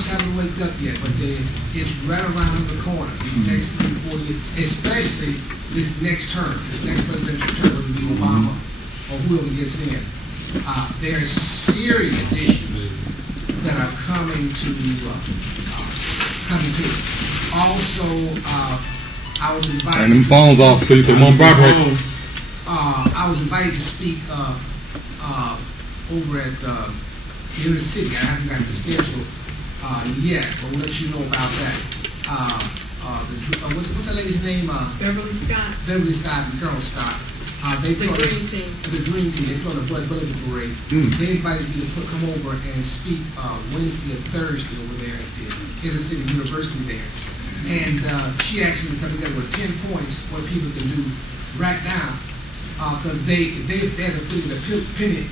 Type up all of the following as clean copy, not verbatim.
folks haven't waked up yet, but it's right around the corner. These next 3 to 4 years, especially this next term, this next presidential term, whether it be Obama or whoever gets in. There are serious issues that are coming to it. Also, I was invited. And them phones off, please. Put them on vibrate. I was invited to speak over at inner city. I haven't got the schedule yet, but we'll let you know about that. What's that lady's name? Beverly Scott. Beverly Scott and Carol Scott. The Dream Team. The Dream Team. They put on a Bulletin Parade. They invited me to come over and speak Wednesday and Thursday over there at the inner city university there. And she asked me to come together with 10 points what people can do right now, because they have a feeling that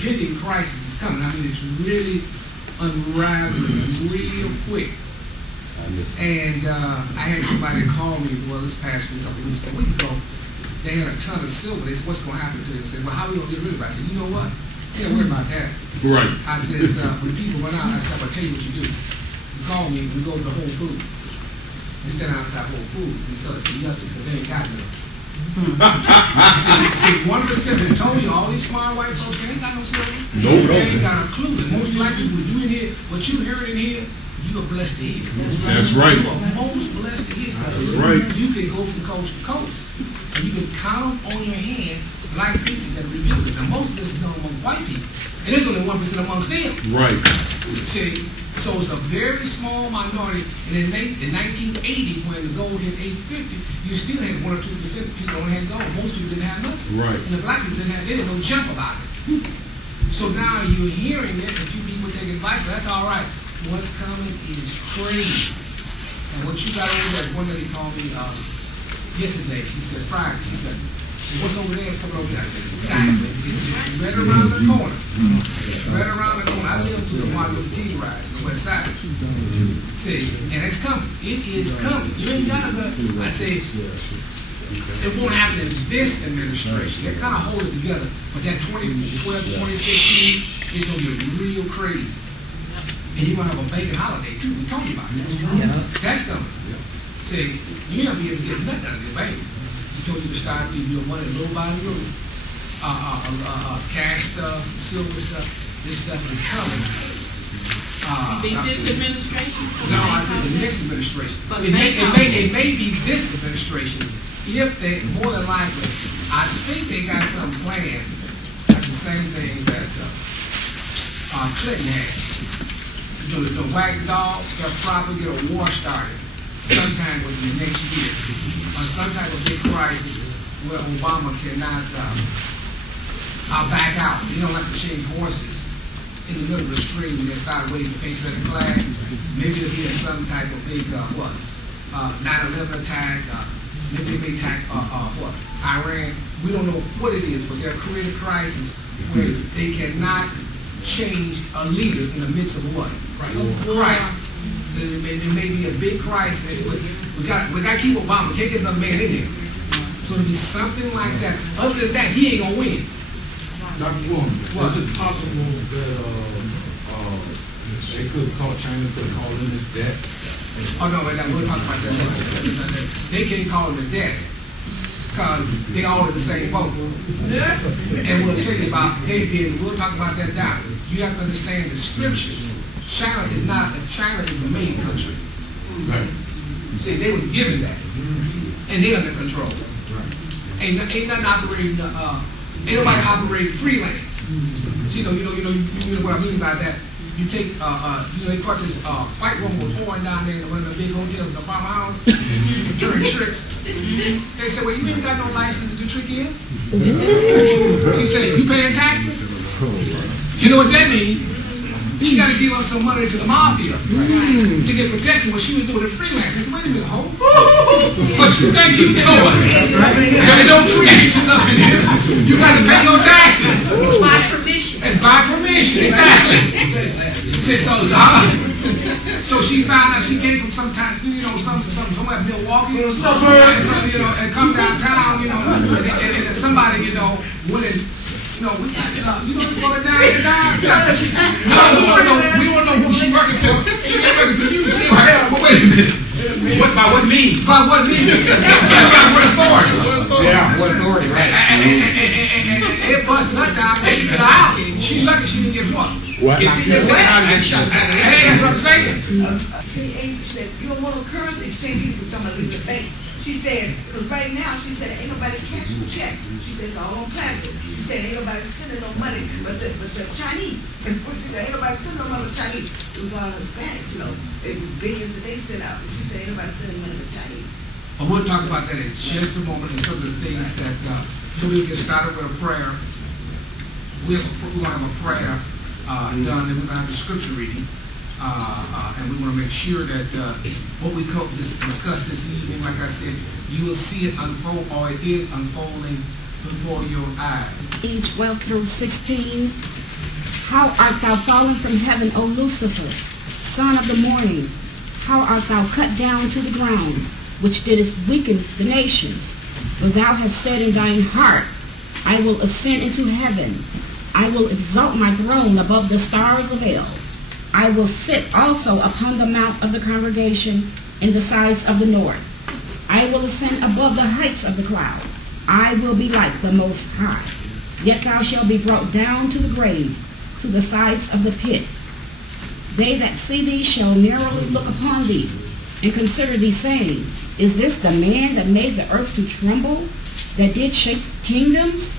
pending crisis is coming. I mean, it's really unraveling real quick. And I had somebody call me, well, this past week, a week ago. They had a ton of silver. They said, what's going to happen to it? They said, well, how are we going to get rid of it? I said, you know what? Tell me about that. Right. I said, when people run out, I said, I'll tell you what you do. You call me, we go to Whole Foods. We stand outside Whole Foods. We sell it to the youngsters because they ain't got none. See, 1% they told you, all these smart white folks, they ain't got no silver. No. They ain't got a clue. And most black people do in here, what you heard in here, you are blessed to hear. That's right. You are most blessed to hear. That's right. You can go from coast to coast. And you can count them on your hand black preachers that reveal it. Now, most of this is done among white people. And there's only 1% amongst them. Right. See, so it's a very small minority. And in 1980, when the gold hit 850, you still had 1 or 2% people only had gold. Most people didn't have nothing. Right. And the black people didn't no jump about it. So now you're hearing it, a few people taking advice, but that's all right. What's coming is crazy. And what you got over there, one lady called me yesterday, she said, Friday, she said, what's over there is coming over there. I said, exactly. It's right around the corner. Right around the corner. I live through the Martin Luther King ride, the west side. See, and it's coming. It is coming. You ain't got to, I say, it won't happen in this administration. They're kind of holding it together. But that 2012 to 2016 is going to be real crazy. And you're going to have a bacon holiday, too. We told you about that. That's coming. See, you ain't going to be able to get nothing out of your bank. We told you to start giving your money little by little. Cash stuff, silver stuff. This stuff is coming. This administration? No, I said the next administration. It may be this administration. If they, more than likely, I think they got some plan, like the same thing that Clinton had. To whack the dog, they'll probably get a war started sometime within the next year, or some type of big crisis where Obama cannot back out. You don't like to change horses in the middle of the stream and they start waving the patriotic flag. Maybe there'll be some type of big 9/11 attack. Maybe they may attack Iran. We don't know what it is, but they'll create a crisis where they cannot change a leader in the midst of what? Crisis. So it may be a big crisis, but we got to keep Obama. We can't get another man in there. So it'll be something like that. Other than that, he ain't gonna win. Dr. Warren, is it possible that they could call China could call in this debt? Oh no, we'll talk about that later. They can't call it a debt because they all in the same boat. And we'll tell you about we'll talk about that down. You have to understand the scriptures. China is a made country. Right. See, they were given that, and they're under control. Ain't nothing operating. Ain't nobody operating freelance. So, you know what I mean by that. You take, they caught this white woman was whoring down there in one of the big hotels in the farmhouse, doing tricks. They said, well, you ain't got no license to do trick here. She said, you paying taxes? You know what that means? She got to give us some money to the mafia to get protection. What she was doing it freelance. I said, wait a minute, ho. What you think you doing? They don't treat you nothing here. You got to pay your taxes. It's by permission. And by permission, exactly. So she found out she came from somewhere in Milwaukee, and come downtown, and somebody, went in. No, we got this woman down here, down. We don't know who she working for. She ain't working for you. But what meaning? What authority? Yeah, what authority, right? And it busted her down, and she got out. She lucky she didn't get what? What? If she didn't get out, get shot. Hey, that's what I'm saying. See, Amy said, you don't want no currency exchange, people talking about leaving the bank. She said, because right now, she said, ain't nobody cashing checks. She said, it's all on plastic. She said, ain't nobody sending no money, but the Chinese. Ain't nobody sending no money to Chinese. It was all Hispanics, you know. It was billions that they sent out. She said, ain't nobody sending money to Chinese. But we'll talk about that in just a moment and some of the things that, so we can get started with a prayer. We're going to have a prayer done, and we're going to have a scripture reading. And we want to make sure that what we discuss this evening, like I said, you will see it unfold, or it is unfolding before your eyes. 12 through 16. How art thou fallen from heaven, O Lucifer, son of the morning? How art thou cut down to the ground, which didst weaken the nations? For thou hast said in thine heart, I will ascend into heaven. I will exalt my throne above the stars of hell. I will sit also upon the mount of the congregation in the sides of the north. I will ascend above the heights of the cloud. I will be like the Most High. Yet thou shalt be brought down to the grave, to the sides of the pit. They that see thee shall narrowly look upon thee, and consider thee, saying, is this the man that made the earth to tremble, that did shake kingdoms?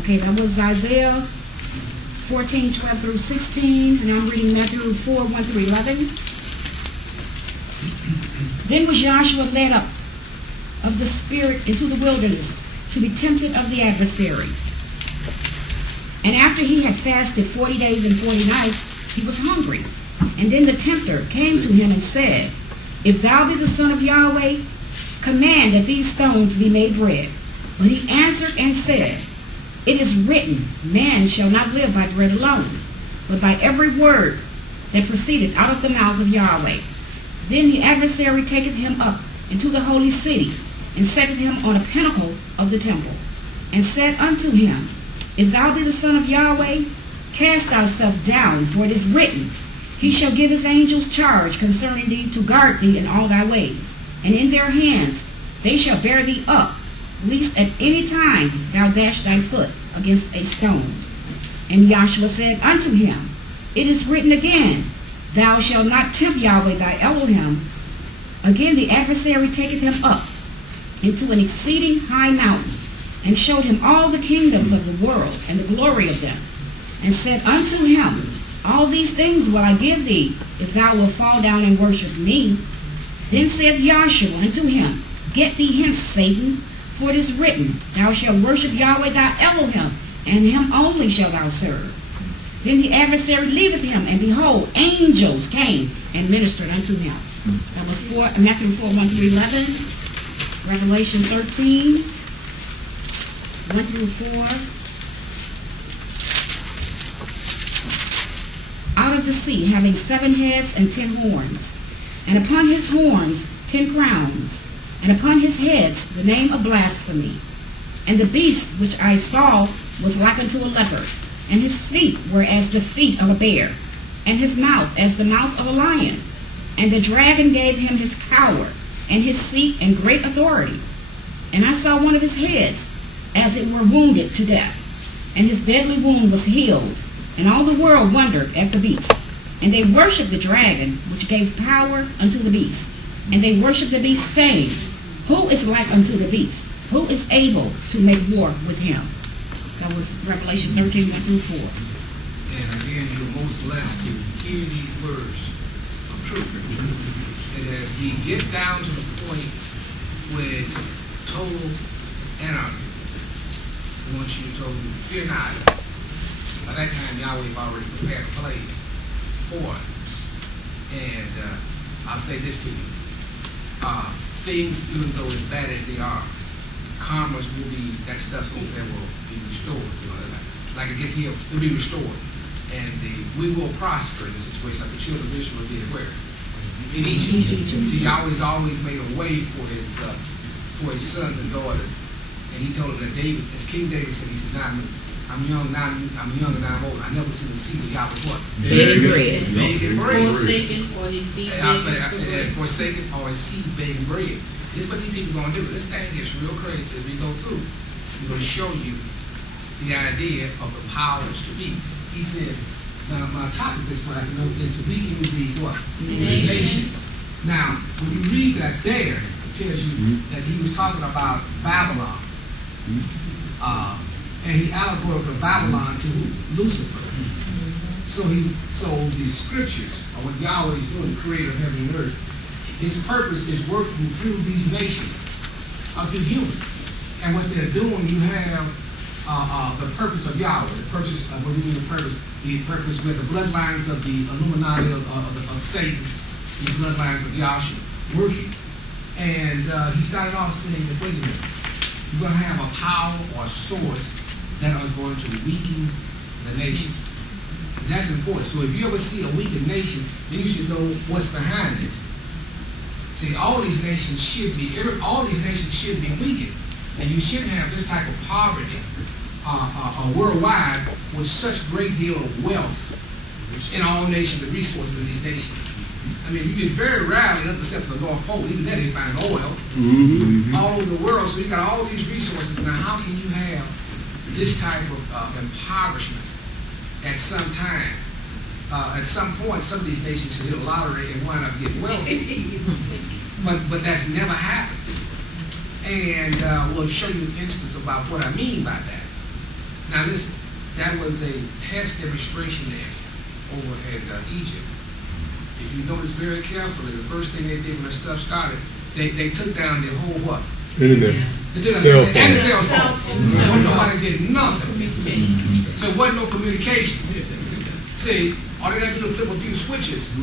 Okay, that was Isaiah 14, 12 through 16, and I'm reading Matthew 4, 1 through 11. Then was Joshua led up of the Spirit into the wilderness to be tempted of the adversary. And after he had fasted 40 days and 40 nights, he was hungry. And then the tempter came to him and said, if thou be the Son of Yahweh, command that these stones be made bread. But he answered and said, it is written, man shall not live by bread alone, but by every word that proceeded out of the mouth of Yahweh. Then the adversary taketh him up into the holy city, and setteth him on a pinnacle of the temple, and said unto him, if thou be the Son of Yahweh, cast thyself down, for it is written, he shall give his angels charge concerning thee to guard thee in all thy ways. And in their hands they shall bear thee up, lest at any time thou dash thy foot against a stone. And Joshua said unto him, it is written again, thou shalt not tempt Yahweh thy Elohim. Again the adversary taketh him up into an exceeding high mountain, and showed him all the kingdoms of the world, and the glory of them, and said unto him, all these things will I give thee, if thou wilt fall down and worship me. Then saith Joshua unto him, get thee hence, Satan, for it is written, thou shalt worship Yahweh thy Elohim, and him only shalt thou serve. Then the adversary leaveth him, and behold, angels came and ministered unto him. That was Matthew 4, 1 through 11, Revelation 13, 1 through 4. Out of the sea, having 7 heads and 10 horns, and upon his horns 10 crowns, and upon his heads the name of blasphemy. And the beast which I saw was like unto a leopard, and his feet were as the feet of a bear, and his mouth as the mouth of a lion. And the dragon gave him his power, and his seat, and great authority. And I saw one of his heads as it were wounded to death, and his deadly wound was healed. And all the world wondered at the beast. And they worshipped the dragon, which gave power unto the beast. And they worshipped the beast, saying, who is like unto the beast? Who is able to make war with him? That was Revelation 13, 1 through 4. And again, you're most blessed to hear these words of truth. And as we get down to the point where it's total anarchy, I want you to tell them, fear not. By that time, Yahweh have already prepared a place for us. And I'll say this to you. Things, even though as bad as they are, karmas will be, that stuff over there will be restored. You know, like it gets healed, it'll be restored. And we will prosper in the situation like the children of Israel did where? In Egypt. See, Yahweh's always made a way for his sons and daughters. And he told them that David, as King David said, he said, I'm young and I'm old. I never seen the seed of Yahweh what? Begging bread. Begging bread. Forsaken or his seed begging bread. Forsaken or his seed begging bread. This is what these people gonna do. This thing gets real crazy as we go through. We're gonna show you the idea of the powers to be. He said, now my topic this one is to weaken the what? Nations. Now, when you read that there, it tells you that he was talking about Babylon. And he allegorical Babylon to Lucifer. So the scriptures, or what Yahweh is doing, the creator of heaven and earth, his purpose is working through these nations, through humans. And what they're doing, you have the purpose of Yahweh, the purpose of what we mean the purpose with the bloodlines of the Illuminati of Satan, the bloodlines of Yahshua working. And he started off saying that, wait a minute, you're going to have a power or a source that is going to weaken the nations. And that's important. So if you ever see a weakened nation, then you should know what's behind it. See, all these nations should be weakened. And you shouldn't have this type of poverty worldwide with such great deal of wealth in all nations, the resources of these nations. I mean, you get very rarely, up except for the North Pole, even there they find oil all over the world. So you got all these resources. Now, how can you have this type of impoverishment at some time? At some point, some of these nations should hit a lottery and wind up getting wealthy. But that's never happens. And we'll show you an instance about what I mean by that. Now listen, that was a test demonstration there over at Egypt. If you notice very carefully, the first thing they did when the stuff started, they took down their whole what? Internet. They took down Cell the phone. cell phone. Wasn't nobody getting nothing. So it wasn't no communication. See, all they got to do is flip a few switches.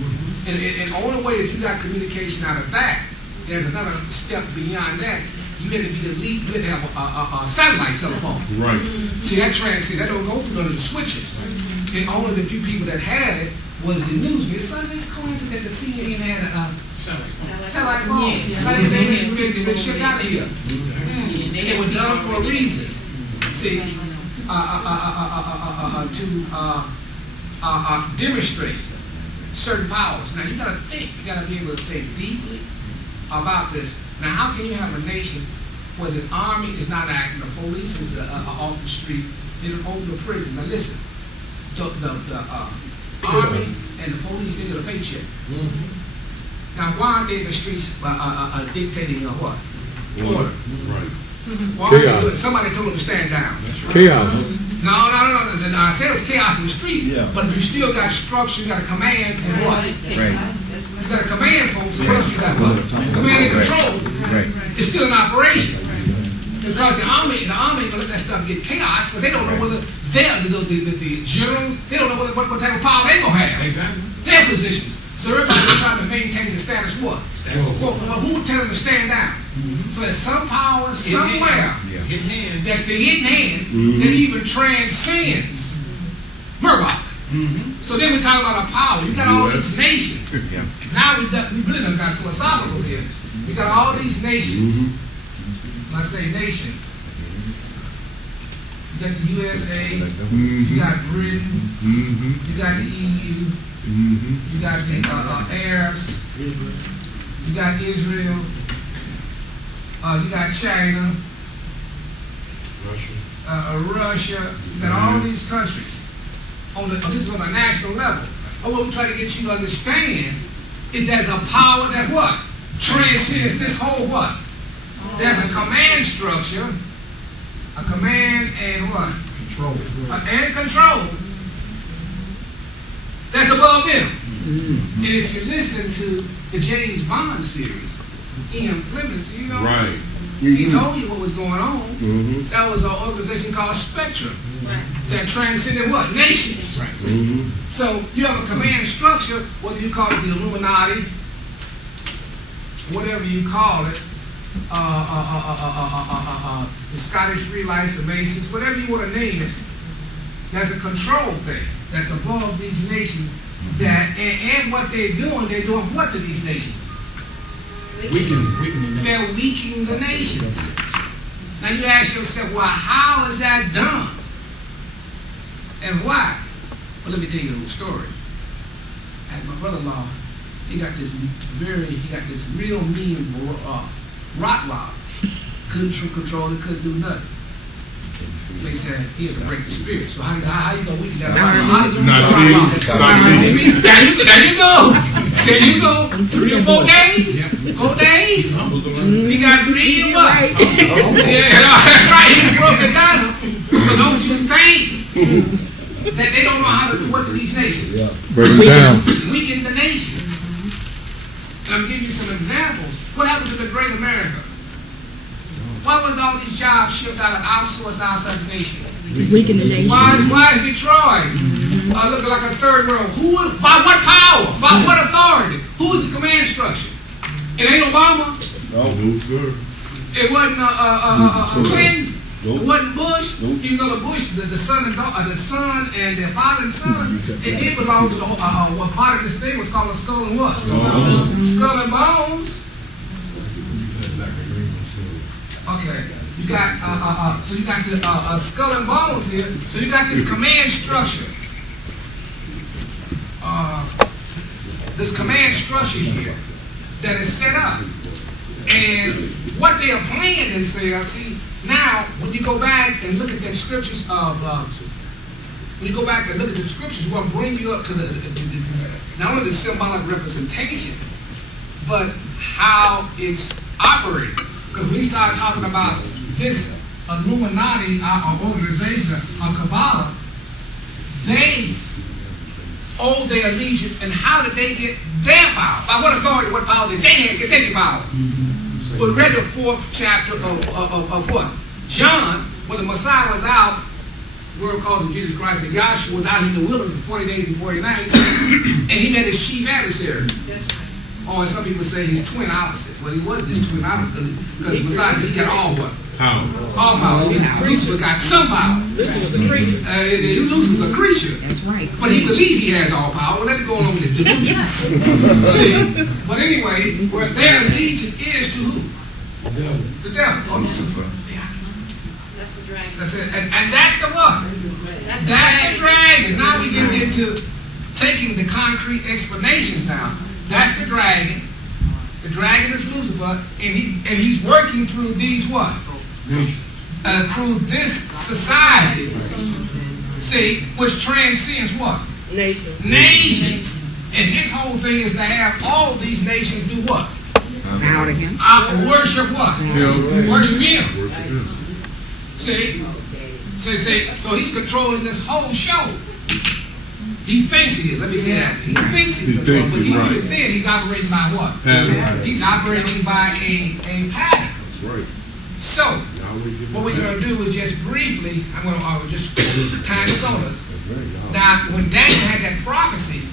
And the only way that you got communication out of that, there's another step beyond that. You had to be the lead, you had to have a satellite cell phone. Right. See, that don't go through none of the switches. And only the few people that had it was the news. It's such a coincidence that CNN had a satellite phone. They've been shipped out of here. And they were done for a reason. See, to demonstrate certain powers. Now, you got to think. You got to be able to think deeply about this. Now, how can you have a nation where the army is not acting, the police is off the street, they don't open the prison? Now, listen, the army and the police, they get a paycheck. Now, why are they in the streets dictating what? Order. Right. Why are they Chaos. doing it? Somebody told them to stand down. Chaos. No. I said it was chaos in the street, but if you still got structure, you got a command and what? You got a command post, so what else you got? Command and control. Right. It's still in operation. Because the army ain't gonna let that stuff get chaos, because they don't know whether the generals, they don't know what type of power they gonna have. Exactly. Their positions. So everybody's trying to maintain the status quo. Well, who would tell them to stand down? So there's some power somewhere that's the hidden hand that even transcends Murdoch. So then we talk about a power. You got all these nations. Now we really done got philosophical here. We got all these nations. When I say nations, you got the USA, you got Britain, you got the EU, you got the Arabs, you got Israel, you got China, Russia, you got all these countries. This is on a national level. And what we try to get you to understand is there's a power that what? Transcends this whole what? There's a command structure, a command and what? Control. And control that's above them. And if you listen to the James Bond series, Ian Fleming, you know, Right. he told you what was going on. That was an organization called Spectrum that transcended what? Nations. So you have a command structure, whether you call it the Illuminati, whatever you call it, the Scottish Free Lights, the Masons, whatever you want to name it, there's a control thing that's above these nations. That and what they're doing what to these nations? Weakening. They're weakening the nations. Now you ask yourself, well, how is that done? And why? Well, let me tell you a little story. My brother-in-law, he got this real mean Rock. Couldn't control it, couldn't do nothing. So he said he had to break the spirit. So how you gonna weaken that rock? There you go. There you go. 3 or 4 days. 4 days. He got 3 and what? Yeah, that's right. He broke it down. So don't you think that they don't know how to do what to these nations? Break it down. Weaken the nations. And I'm giving you some examples. What happened to the Great America? Why was all these jobs shipped out of outsourced outside the nation? To weaken the nation. Why is Detroit looking like a third world? By what power? By what authority? Who is the command structure? It ain't Obama. No, sir. It wasn't Clinton. It wasn't Bush. Even though the Bush, the son and the father and son, it belonged to what part of this thing was called a skull and what? Skull and bones. Okay, you got so you got the skull and bones here. So you got this command structure. This command structure here that is set up, and what they are playing and say, see now when you go back and look at the scriptures of when you go back and look at the scriptures, we're going to bring you up to the not only the symbolic representation, but how it's operating. Because we started talking about this Illuminati organization, Kabbalah, they owe their allegiance, and how did they get their power? By what authority, what power did they get their power? We read the 4th chapter of what? John, where the Messiah was out, the word calls him Jesus Christ, and Yahshua was out in the wilderness for 40 days and 40 nights, and he met his chief adversary. That's right. Or some people say his twin opposite. Well, he wasn't his twin opposite because the Messiah said he got all what? Power. All power. Lucifer got some power. Lucifer was a creature. Lucifer's a creature. That's right. But he believes he has all power. Well, let it go on with his delusion. See? But anyway, where their allegiance is to who? The devil. Or Lucifer. That's the dragon. That's it. And that's the what? That's the dragon. Now we get into taking the concrete explanations now. That's the dragon. The dragon is Lucifer, and he's working through these what? Through this society. See, which transcends what? Nations. And his whole thing is to have all these nations do what? Bow to him. Worship what? Worship him. See? So he's controlling this whole show. He thinks he is. Let me say that. He thinks he's controlling, but even then he's operating by what? He's operating by a pattern. That's right. So, what we're going to do is just briefly, I'm going to just time this on us. Now, when Daniel had that prophecy,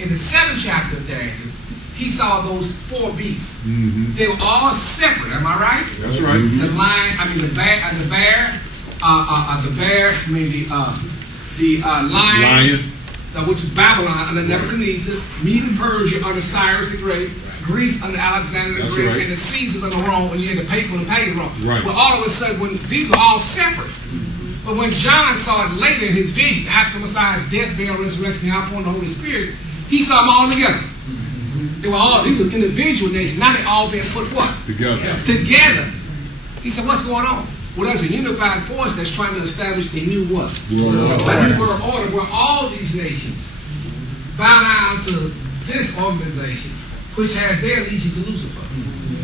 in the 7th chapter of Daniel, he saw those 4 beasts. Mm-hmm. They were all separate, am I right? That's right. The lion, the lion. Which is Babylon under Nebuchadnezzar, Media and Persia under Cyrus the Great, Greece under Alexander the Great, and the Caesars under Rome, and you had the papal and pagan Rome. Right. Well, all of a sudden, when these were all separate. But when John saw it later in his vision, after the Messiah's death, burial, resurrection, the outpouring of the Holy Spirit, he saw them all together. They were individual nations. Now they all been put what? Together. He said, what's going on? Well, there's a unified force that's trying to establish a new what? A new world order where all these nations bow down to this organization, which has their allegiance to Lucifer.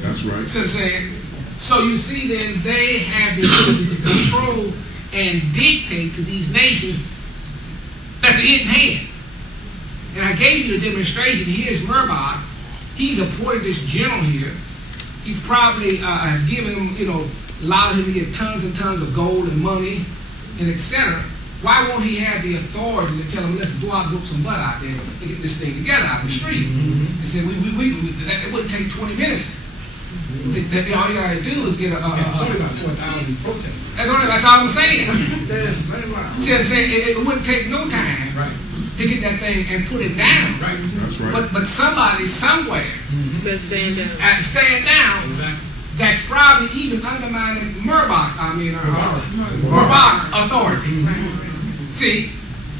That's right. See what I'm saying? So you see then they have the ability to control and dictate to these nations. That's a hidden hand. And I gave you the demonstration. Here's Merbach. He's appointed this general here. He's probably given him, allowed him to get tons and tons of gold and money and etc. Why won't he have the authority to tell him, let's go out and whoop some butt out there and get this thing together out in the street? And say, it wouldn't take 20 minutes. All you gotta do is get about 4,000 protesters. That's all I'm saying. See what I'm saying? It wouldn't take no time to get that thing and put it down. Right. That's right. But somebody somewhere Says stand down. Stand down. Exactly. That's probably even undermining Merbach's authority. See,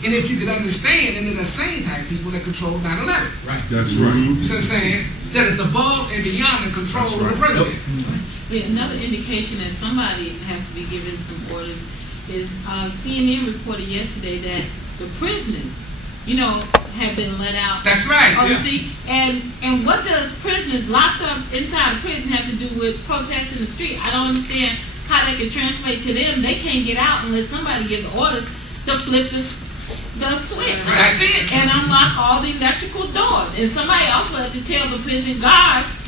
and if you could understand, and they're the same type of people that control 9/11. Right. That's right. You see what I'm saying? That is above and beyond the control of the president. Another indication that somebody has to be given some orders is CNN reported yesterday that the prisoners, have been let out. That's right. Oh, Yeah. see, and what does prisoners locked up inside a prison have to do with protests in the street? I don't understand how that can translate to them. They can't get out unless somebody gives orders to flip the switch. That's it. And unlock all the electrical doors. And somebody also has to tell the prison guards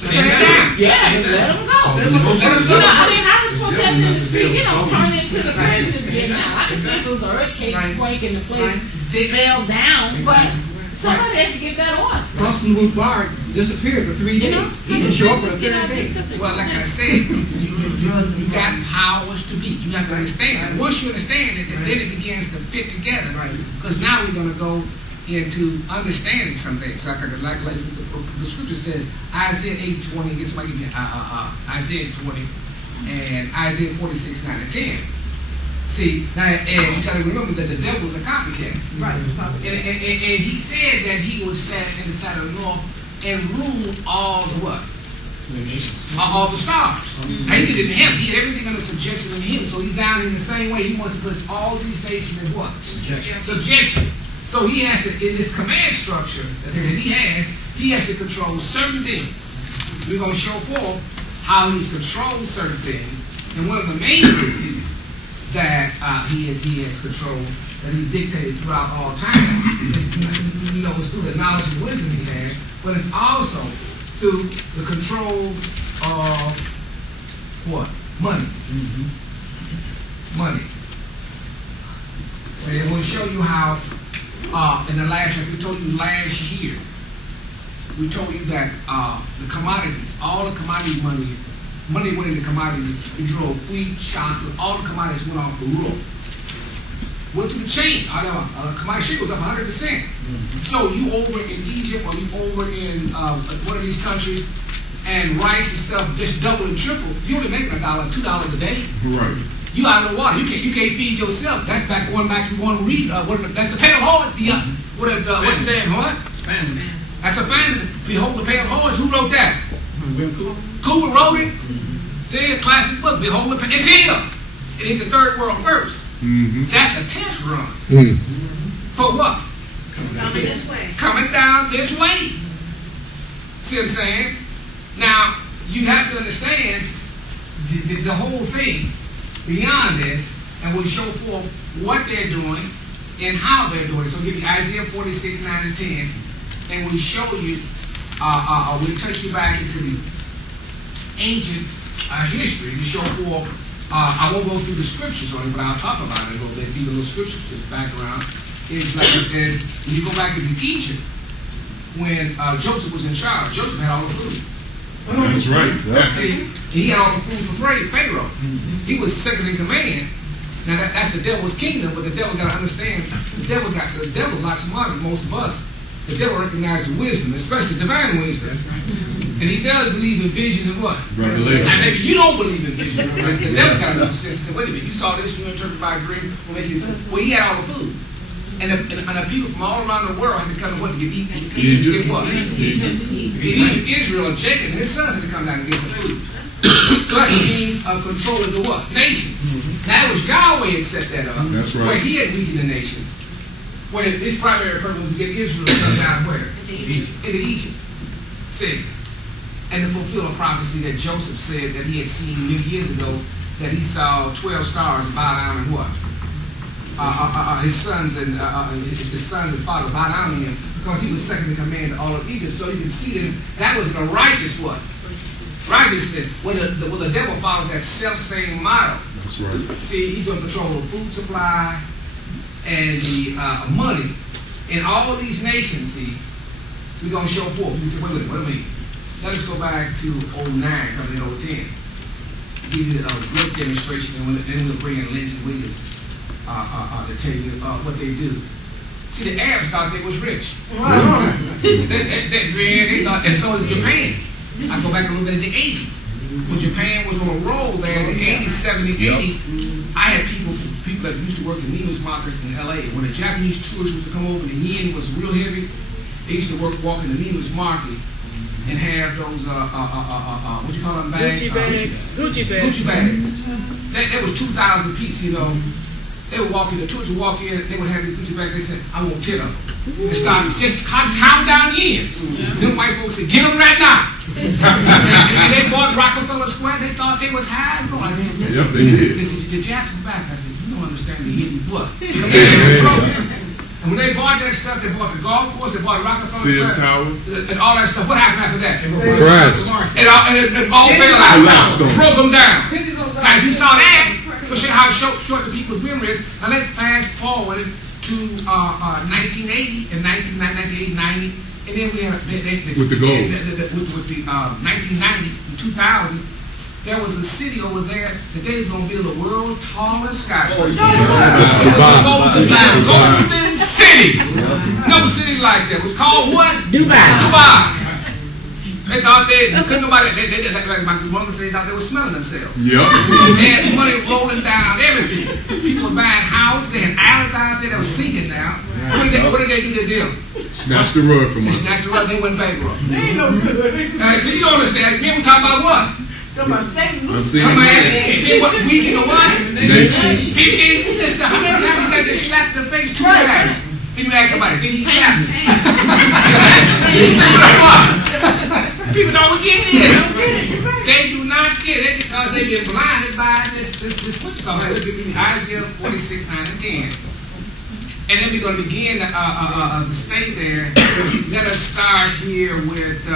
to Stand down. yeah, and let them go. Let them go. I was protesting in the street, turning into the prisoners again now. I can see if it was an earthquake breaking the place, they fell down, but somebody had to give that order. Constable Bard disappeared for 3 days. He didn't show up for the third day. Well, like I said, you got powers to be. You have to understand it. Once you understand it, then it begins to fit together. Because now we're going to go into understanding some things. Like the scripture says, Isaiah 8:20. Get somebody give me Isaiah 20 and Isaiah 46, 9 and 10. See, now, and you got to remember that the devil was a copycat. Right. And he said that he would stand in the side of the north and rule all the what? All the stars. Now, he did it in him. He had everything under subjection of him. So he's down in the same way. He wants to put all these nations in what? Subjection. So he has to, in this command structure that he has to control certain things. We're going to show forth how he's controlled certain things. And one of the main things that he has controlled, that he's dictated throughout all time, it's through the knowledge and wisdom he has, but it's also through the control of what? Money. Money. So we'll show you how in the last, we told you last year, we told you that the commodities, all the commodity money went into commodities. We drove wheat, chocolate, all the commodities went off the roof. Went through the chain. Commodity shit was up 100%. So you over in Egypt or you over in one of these countries, and rice and stuff just double and triple. You only making $1, $2 a day. Right. You out of the water. You can't feed yourself. That's back going back. You want to read. That's the pale horse. What's the name? What? Family. That's a family. Behold the pale horse. Who wrote that? Cooper wrote it. See, a classic book. Behold the pale. It's here. It hit the third world first. That's a test run. For what? Coming this way. Coming down this way. See what I'm saying? Now, you have to understand the whole thing beyond this, and we'll show forth what they're doing and how they're doing it. So give you Isaiah 46, 9 and 10, and we show you, we'll take you back into the ancient history to show forth. I won't go through the scriptures on it, but I'll talk about it a little bit. These little scriptures, just background. Is like as when you go back into Egypt, when Joseph was in charge, Joseph had all the food. That's right. See, he had all the food for Pharaoh. He was second in command. Now that's the devil's kingdom, but the devil got to understand. The devil lots smarter than most of us. The devil recognizes wisdom, especially divine wisdom, and he does believe in vision and what? Revelation. And if you don't believe in vision, right? The devil got enough sense to say, "Wait a minute, you saw this, you interpreted by a dream." Well, he had all the food. And the people from all around the world had to come to what? To get Egypt to get what? Egypt. Israel and Jacob and his sons had to come down and get some food. So that's the means of controlling the what? Nations. Now it was Yahweh had set that up. That's right. Where he had weakened the nations. Where his primary purpose was to get Israel to come down where? Into Egypt. See? And to fulfill a prophecy that Joseph said that he had seen many years ago, that he saw 12 stars bow down and what? His sons and father bow down to him because he was second in command to all of Egypt. So you can see that was in a righteous what? Righteous sin. When the devil follows that self-same model. That's right. See, he's going to control the food supply and the money in all of these nations. See, we're going to show forth. We say, wait a minute, what do I mean? Let us go back to 09 coming in 010. Give you a real demonstration, and then we'll bring in Lindsey Williams to tell you what they do. See, the Arabs thought they was rich. They thought, and so is Japan. I go back a little bit in the 80s. When Japan was on a roll there in the 80s, 70s, 80s, I had people that used to work in Neiman's Market in LA. When the Japanese tourists used to come over, the yen was real heavy. They used to walk in the Neiman's Market and have those, what you call them bags? Gucci bags. Gucci bags. Gucci bags. That was 2,000 a piece, you know. They would walk in, the tourists would walk in, they would have these Gucci bags, they said, I want 10 of them. They started just count down ends. Them white folks said, get them right now. and they bought Rockefeller Square, they thought they was high and low. I mean, Yep, they did. the Jackson back, I said, you don't understand the hidden book. They had in trouble. And when they bought that stuff, they bought the golf course, they bought Rockefeller Sears Square, Tower. and all that stuff. What happened after that? Crashed. It all fell out. Collapsed on them. Broke them down. Now, if you saw that, to show you how short the people's memory is, now let's fast forward to 1980 and 1990, and then we had With the gold. with the 1990 and 2000. There was a city over there that they was going to build the world's tallest skyscraper. It was supposed to be a golden city. No city like that. It was called what? Dubai. They thought couldn't nobody, like my mother said, they thought they were smelling themselves. Yep. They had money rolling down everything. People were buying houses, they had islands out there that were sinking now. What did they do to them? Snatched the rug from They us. snatched the rug, they went bankrupt. They ain't no good. So you don't understand. Me, we talking about what? Talking about Satan. I'm seeing Come on, that. see what weekend or what? Nation. People can't see this stuff. How many times you got to slap in the face? 2 times. Then you ask somebody, did he slap me? You stupid or what? People don't get it. They do not get it because they've been blinded by this what you call it, Isaiah 46, 9 and 10. And then we're going to begin to stay there. Let us start here with,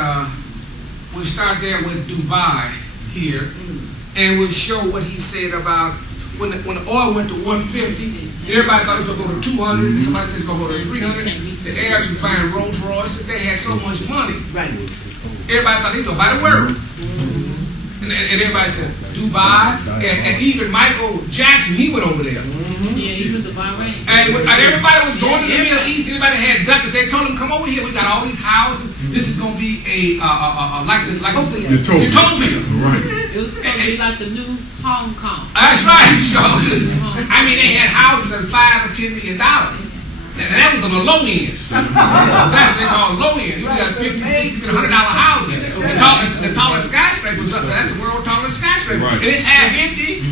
we'll start there with Dubai here. And we'll show what he said about when the oil went to 150. Everybody thought it was going to go to 200. And somebody said it's going to go to 300. The heirs was buying Rolls Royces. They had so much money. Right. Everybody thought they was going to buy the world. And everybody said, Dubai. And even Michael Jackson, he went over there. Yeah, he was the Bahrain. And everybody was going to the Middle East. Everybody had ducats. They told them, come over here. We got all these houses. This is going to be like Utopia. Utopia. Right. It was supposed to be like the new Hong Kong. That's right. So, I mean, they had houses at $5 or $10 million. And that was on the low end. That's what they call low end. You got 50, 60, $100 houses. The tallest skyscraper was up there. That's the world's tallest skyscraper. Right. And it's half empty.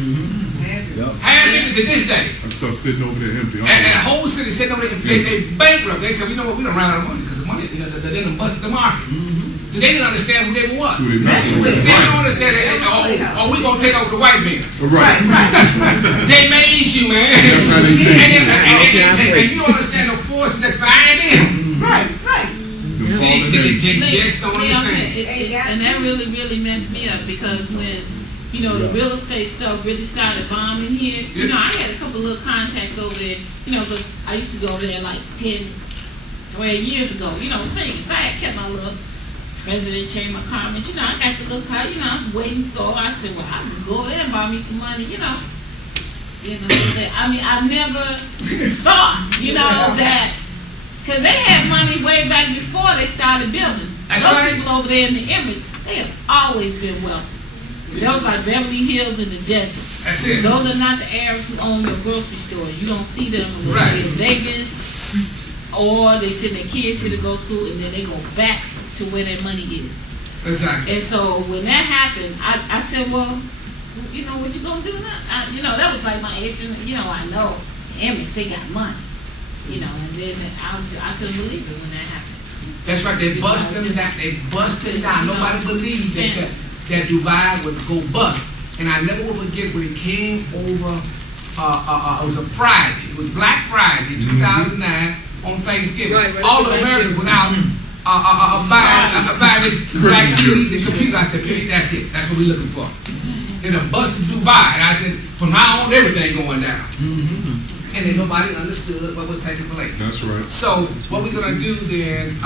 Half empty to this day. That stuff sitting over there empty. And the whole city sitting over there, they bankrupt. They said, you know what, we don't run out of money because the money, they done busted the market. So they didn't understand who they were what. Who they messing They with. didn't understand that, we going to take over the white men. Right. They made you, man. That's how they think. And you don't understand the forces that's behind them. Right. The See, fallen they angels. just don't understand. And that really messed me up because when, the real estate stuff really started bombing here, I had a couple little contacts over there, because I used to go over there like 10, 12 years ago, singing. I had kept my little resident chamber comments, I got the little car, I was waiting, so I said, well, I'll just go over there and buy me some money, I mean, I never thought, that, because they had money way back before they started building. That's Those right. people over there in the Emirates, they have always been wealthy. Those like Beverly Hills in the desert. That's it. Those are not the Arabs who own your grocery stores. You don't see them unless Right. they're in Vegas, or they send their kids here to go to school, and then they go back to where their money is. Exactly. And so when that happened, I said, well, what you gonna do now? That was like my ex, I know Emirates, they got money. And then I couldn't believe it when that happened. That's right. They bust them down. They bust them down. Nobody believed that Dubai would go bust. And I never will forget when it came over. It was a Friday. It was Black Friday, 2009, on Thanksgiving. Right. All the Americans were out buying these black TVs and computers. I said, Penny, that's it. That's what we're looking for. And the busted Dubai. And I said, from now on, everything going down. And then nobody understood what was taking place. That's right. So what we're gonna do then,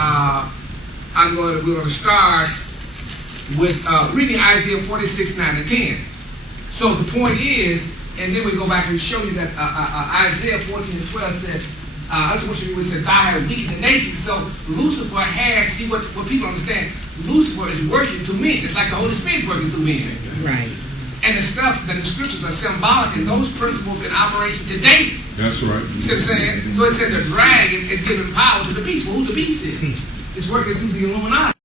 we're gonna start with reading Isaiah 46, 9 and 10. So the point is, and then we go back and show you that Isaiah 14 and 12 said, I just want you to say, thou hast weakened the nation. So Lucifer had, see what people understand, Lucifer is working through men, just like the Holy Spirit is working through men. Right. And the stuff that the scriptures are symbolic, and those principles in operation today. That's right. See what I'm saying? So it said the dragon is giving power to the beast. Well, who the beast is? is working through the Illuminati.